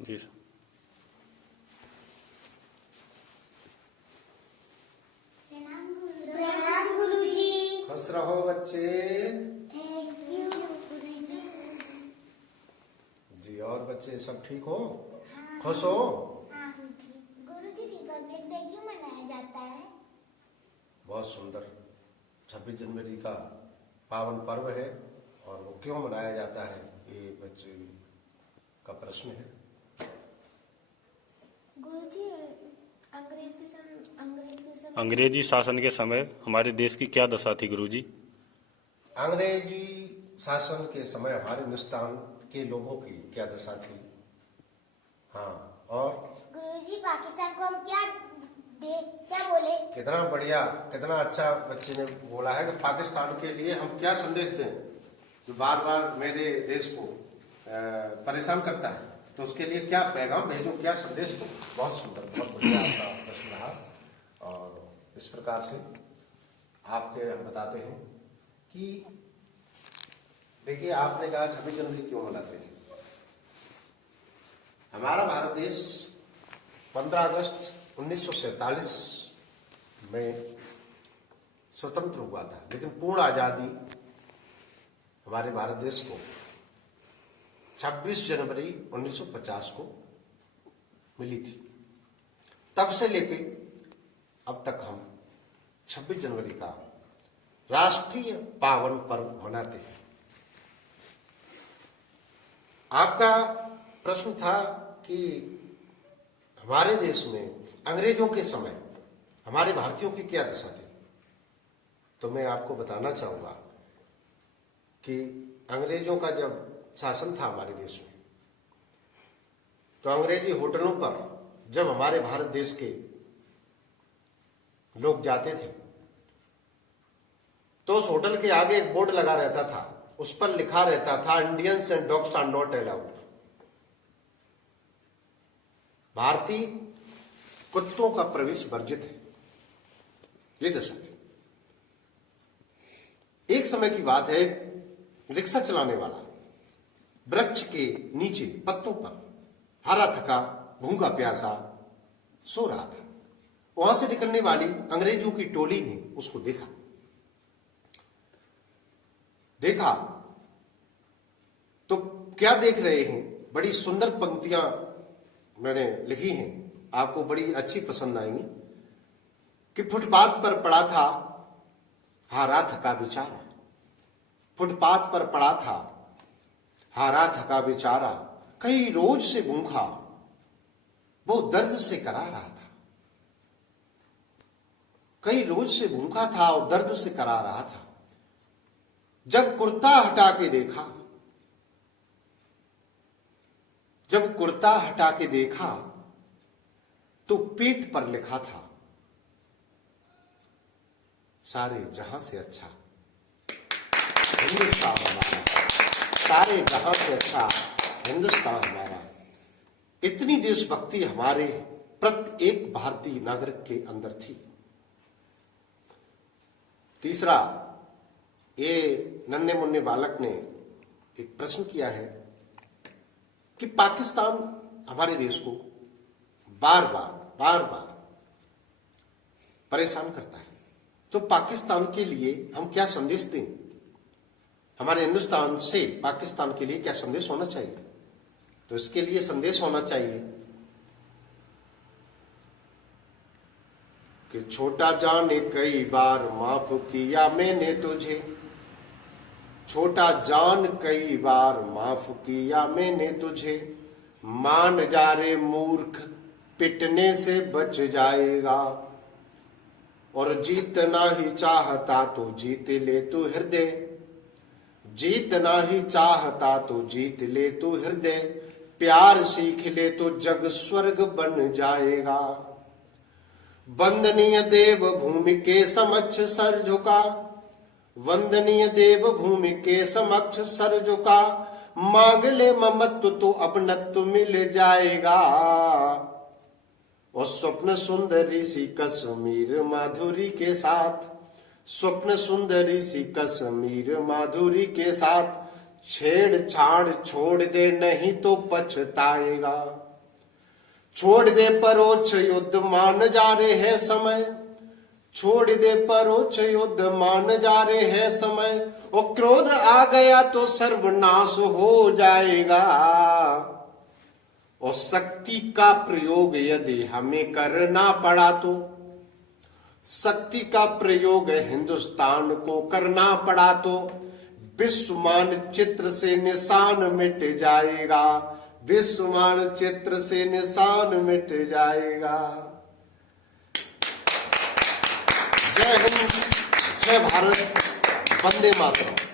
जी sir. प्रणाम गुरुजी। खुश रहो बच्चे। थैंक यू गुरुजी। जी और बच्चे सब ठीक हो? हाँ। खुश हो? हाँ ठीक। गुरुजी रिपब्लिक डे क्यों मनाया जाता है? बहुत सुंदर। 26 जनवरी का पावन पर्व है और वो क्यों मनाया जाता है ये बच्चे का प्रश्न है। गुरुजी अंग्रेजी शासन के समय हमारे देश की क्या दशा थी गुरुजी? अंग्रेजी शासन के समय हमारे हिंदुस्तान के लोगों की क्या दशा थी? हाँ और गुरुजी पाकिस्तान को हम क्या बोले? कितना बढ़िया, कितना अच्छा बच्चे ने बोला है कि पाकिस्तान के लिए हम क्या संदेश दें जो बार बार मेरे देश को परेशान करता है, तो उसके लिए क्या पैगाम भेजूं, क्या संदेश दूं। बहुत सुंदर, बहुत बढ़िया आपका प्रश्न रहा। और इस प्रकार से आपके हम बताते हैं कि देखिए, आपने कहा 26 जनवरी क्यों मनाते हैं। हमारा भारत देश 15 अगस्त 1947 में स्वतंत्र हुआ था, लेकिन पूर्ण आजादी हमारे भारत देश को 26 जनवरी 1950 को मिली थी। तब से लेके अब तक हम 26 जनवरी का राष्ट्रीय पावन पर्व मनाते हैं। आपका प्रश्न था कि हमारे देश में अंग्रेजों के समय हमारे भारतीयों की क्या दशा थी। तो मैं आपको बताना चाहूंगा कि अंग्रेजों का जब शासन था हमारे देश में, तो अंग्रेजी होटलों पर जब हमारे भारत देश के लोग जाते थे तो उस होटल के आगे एक बोर्ड लगा रहता था, उस पर लिखा रहता था Indians and dogs are not allowed. भारतीय कुत्तों का प्रवेश वर्जित है, ये दशा थी। एक समय की बात है, रिक्शा चलाने वाला वृक्ष के नीचे पत्तों पर हरा थका भूखा प्यासा सो रहा था। वहां से निकलने वाली अंग्रेजों की टोली ने उसको देखा तो क्या देख रहे हैं, बड़ी सुंदर पंक्तियां मैंने लिखी हैं, आपको बड़ी अच्छी पसंद आएंगी। कि फुटपाथ पर पड़ा था हारा थका बेचारा, फुटपाथ पर पड़ा था हारा थका बेचारा, कई रोज से भूखा वो दर्द से करा रहा था। कई रोज से भूखा था और दर्द से करा रहा था। जब कुर्ता हटा के देखा, जब कुर्ता हटा के देखा तो पेट पर लिखा था सारे जहां से अच्छा हिंदुस्तान हमारा, सारे जहां से अच्छा हिंदुस्तान हमारा। इतनी देशभक्ति हमारे प्रत्येक भारतीय नागरिक के अंदर थी। तीसरा, ये नन्हे मुन्ने बालक ने एक प्रश्न किया है कि पाकिस्तान हमारे देश को बार बार परेशान करता है, तो पाकिस्तान के लिए हम क्या संदेश दें। हमारे हिंदुस्तान से पाकिस्तान के लिए क्या संदेश होना चाहिए। तो इसके लिए संदेश होना चाहिए कि छोटा जाने कई बार माफ किया मैंने तुझे, छोटा जान कई बार माफ किया मैंने तुझे, मान जा रे मूर्ख पिटने से बच जाएगा, और जीतना ही चाहता तो जीत ले तू हृदय, जीतना ही चाहता तो जीत ले तू हृदय, प्यार सीख ले तो जग स्वर्ग बन जाएगा। वंदनीय देव भूमि के समक्ष सर झुका, वंदनीय देव भूमि के समक्ष सर झुका, मांग ले ममत्व तो अपनत्व मिल जाएगा, और स्वप्न सुंदरी सी कश्मीर माधुरी के साथ, स्वप्न सुंदरी सी कश्मीर माधुरी के साथ, छेड़छाड़ छोड़ दे नहीं तो पछताएगा। छोड़ दे परोक्ष युद्ध मान जा रहे है समय, छोड़ दे परोक्ष युद्ध मान जा रहे है समय। और क्रोध आ गया तो सर्वनाश हो जाएगा। और शक्ति का प्रयोग यदि हमें करना पड़ा तो, शक्ति का प्रयोग हिंदुस्तान को करना पड़ा तो विश्व मानचित्र से निशान मिट जाएगा, विश्व मानचित्र से निशान मिट जाएगा। जय हिंद, जय भारत, वंदे मातरम।